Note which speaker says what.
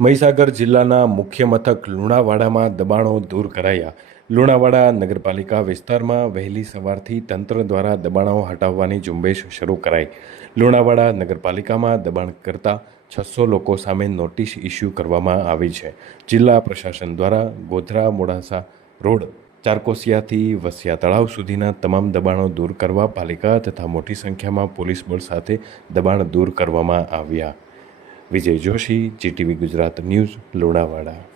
Speaker 1: મહીસાગર જિલ્લાના મુખ્ય મથક લુણાવાડામાં દબાણો દૂર કરાયા. લુણાવાડા નગરપાલિકા વિસ્તારમાં વહેલી સવારથી તંત્ર દ્વારા દબાણો હટાવવાની ઝુંબેશ શરૂ કરાઈ. લુણાવાડા નગરપાલિકામાં દબાણ કરતા છસો લોકો સામે નોટિસ ઇસ્યુ કરવામાં આવી છે. જિલ્લા પ્રશાસન દ્વારા ગોધરા, મોડાસા રોડ, ચારકોસિયાથી વસિયા તળાવ સુધીના તમામ દબાણો દૂર કરવા પાલિકા તથા મોટી સંખ્યામાં પોલીસ બળ સાથે દબાણ દૂર કરવામાં આવ્યા. Vijay Joshi GTV Gujarat news Lunawada.